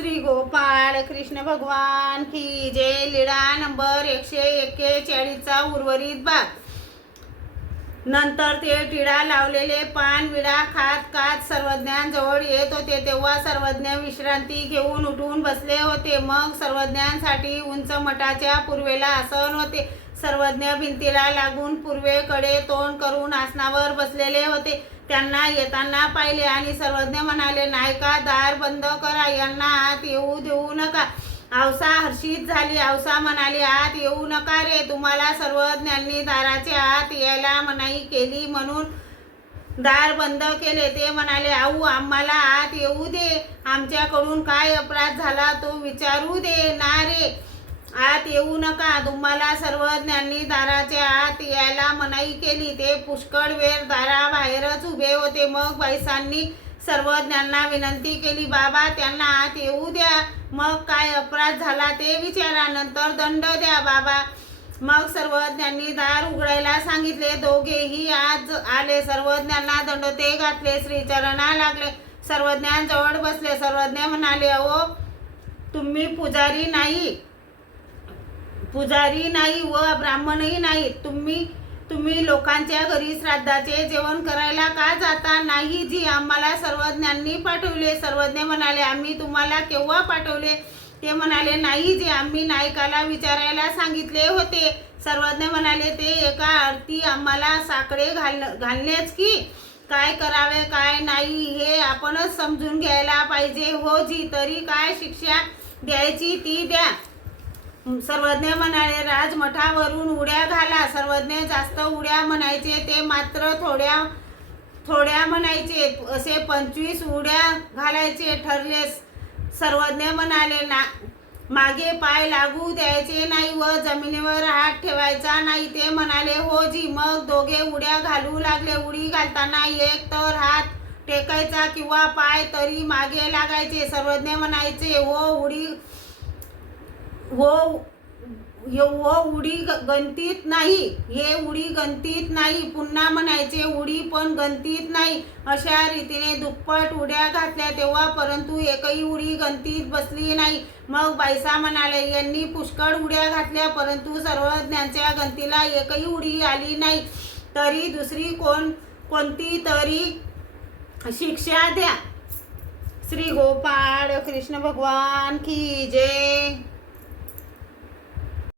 श्री गोपाळ कृष्ण भगवान की जय. लीळा नंबर 141चा उर्वरित भाग. नंतर ते टिळा लावलेले पान विडा खात खात सर्वज्ञांजवळ येत होते. तेव्हा सर्वज्ञ विश्रांती घेऊन उठून बसले होते. मग सर्वज्ञांसाठी उंच मठाच्या पूर्वेला आसन होते. सर्वज्ञ भिंतीला लागून पूर्वेकडे तोंड करून आसनावर बसलेले होते. त्यांना येताना पाहिले आणि सर्वज्ञ म्हणाले, नाही का, दार बंद करा, यांना आत येऊ देऊ नका. आवसा हर्षित झाली. आवसा म्हणाली, आत येऊ नका रे, तुम्हाला सर्वज्ञांनी दाराच्या आत यायला मनाई केली म्हणून दार बंद केले. ते म्हणाले, आऊ, आम्हाला आत येऊ दे, आमच्याकडून काय अपराध झाला तो विचारू दे ना रे, आत येऊ नका. तुम्हाला सर्वज्ञांनी दाराच्या आत यायला मनाई केली. ते पुष्कळ वेळ दाराबाहेरच उभे होते. मग बाईसांनी सर्वज्ञांना विनंती केली, बाबा, त्यांना आत येऊ द्या, मग काय अपराध झाला ते विचारा, नंतर दंड द्या बाबा. मग सर्वज्ञांनी दार उघडायला सांगितले. दोघेही आज आले. सर्वज्ञांना दंड ते घातले. श्रीचरणा लागले. सर्वज्ञांजवळ बसले. सर्वज्ञ म्हणाले, अहो, तुम्ही पुजारी नाही व ब्राह्मणही नाही. तुम्ही लोकांच्या घरी श्राद्धाचे जेवण करायला का जाता? नाही जी, आम्हाला सर्वज्ञांनी पाठवले. सर्वज्ञ म्हणाले, आम्ही तुम्हाला केव्हा पाठवले? ते म्हणाले, नाही जी, आम्ही नायकाला विचारायला सांगितले होते. सर्वज्ञ म्हणाले, ते एका अर्थी आम्हाला साकडे घालण्याच की काय करावे काय नाही हे आपणच समजून घ्यायला पाहिजे. हो जी, तरी काय शिक्षा द्यायची ती द्या. सर्वज्ञ म्हणाले, राजमठावरून उड्या घाला. सर्वज्ञ जास्त उड्या म्हणायचे, ते मात्र थोड्या म्हणायचे. असे 25 उड्या घालायचे ठरले. सर्वज्ञ म्हणाले, मागे पाय लागू द्यायचे नाही व जमिनीवर हात ठेवायचा नाही. ते म्हणाले, हो जी. मग दोघे उड्या घालू लागले. उडी घालताना एक तर हात टेकायचा किंवा पाय तरी मागे लागायचे. सर्वज्ञ म्हणायचे, उडी गणतीत नाही, हे उडी गणतीत नाही. पुन्हा म्हणायचे, उडी पण गणतीत नाही. अशा रीतीने दुप्पट उड्या घातल्या तेव्हा परंतु एकही उडी गणतीत बसली नाही. मग बाईसा म्हणाले, यांनी पुष्कळ उड्या घातल्या परंतु सर्वज्ञांच्या गणतीला एकही उडी आली नाही. तरी दुसरी कोणती तरी शिक्षा द्या. श्री गोपाळ कृष्ण भगवान की जय.